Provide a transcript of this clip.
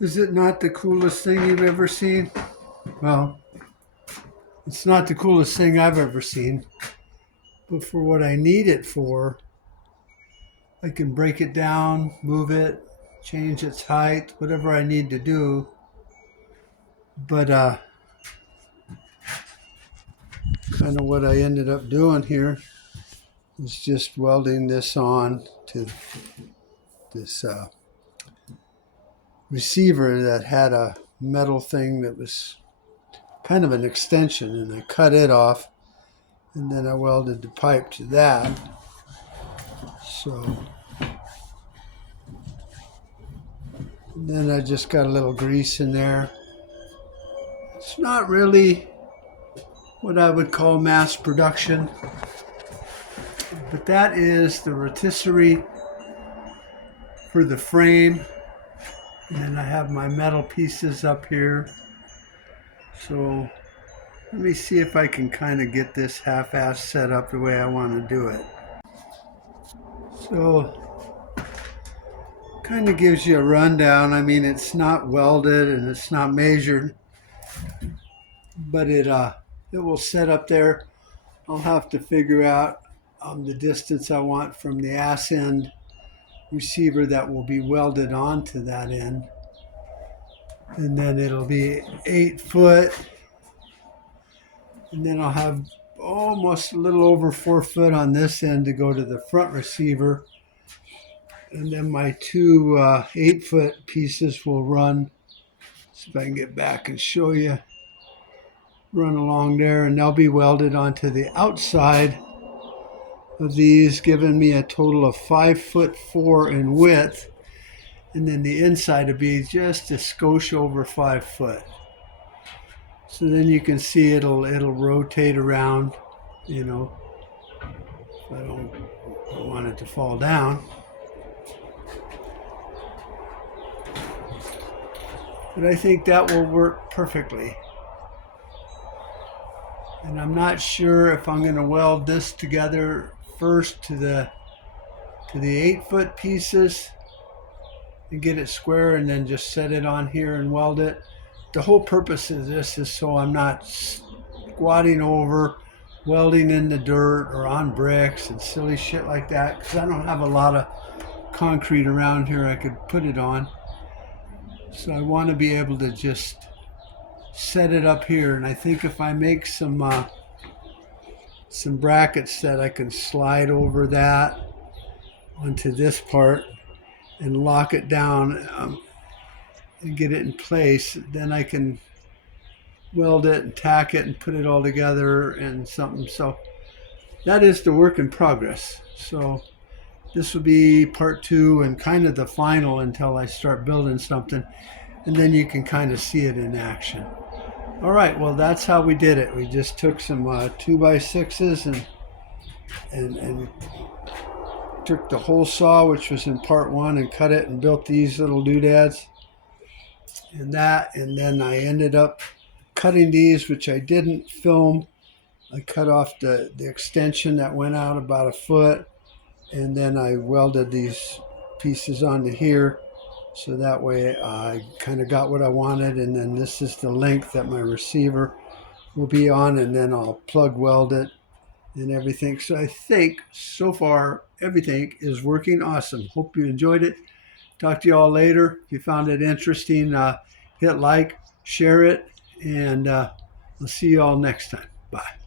Is it not the coolest thing you've ever seen? Well, it's not the coolest thing I've ever seen, but for what I need it for, I can break it down, move it, change its height, whatever I need to do. But kind of what I ended up doing here is just welding this on to this receiver that had a metal thing that was kind of an extension, and I cut it off, and then I welded the pipe to that. So and then I just got a little grease in there. It's not really what I would call mass production, but that is the rotisserie for the frame. And then I have my metal pieces up here. So let me see if I can kind of get this half-assed set up the way I want to do it. So kind of gives you a rundown. I mean, it's not welded and it's not measured, but it will set up there. I'll have to figure out the distance I want from the ass end receiver that will be welded onto that end. And then it'll be 8 foot. And then I'll have almost a little over 4 foot on this end to go to the front receiver. And then my two 8 foot pieces will run. See if I can get back and show you. Run along there, and they'll be welded onto the outside of these, giving me a total of 5'4" in width. And then the inside will be just a skosh over 5 foot. So then you can see it'll rotate around, you know, if I don't want it to fall down. But I think that will work perfectly. And I'm not sure if I'm going to weld this together first to the 8 foot pieces and get it square, and then just set it on here and weld it. The whole purpose of this is so I'm not squatting over, welding in the dirt or on bricks and silly shit like that, because I don't have a lot of concrete around here I could put it on. So I want to be able to just set it up here, and I think if I make some brackets that I can slide over that onto this part and lock it down and get it in place, then I can weld it and tack it and put it all together and something. So that is the work in progress. So this will be part 2 and kind of the final until I start building something, and then you can kind of see it in action. All right, well, that's how we did it. We just took some 2x6s and took the hole saw, which was in part 1, and cut it and built these little doodads and then I ended up cutting these, which I didn't film. I cut off the extension that went out about 1 foot, and then I welded these pieces onto here, so that way I kind of got what I wanted. And then this is the length that my receiver will be on, and then I'll plug weld it and everything. So I think so far everything is working awesome. Hope you enjoyed it. Talk to you all later. If you found it interesting, hit like, share it, and I'll see you all next time. Bye.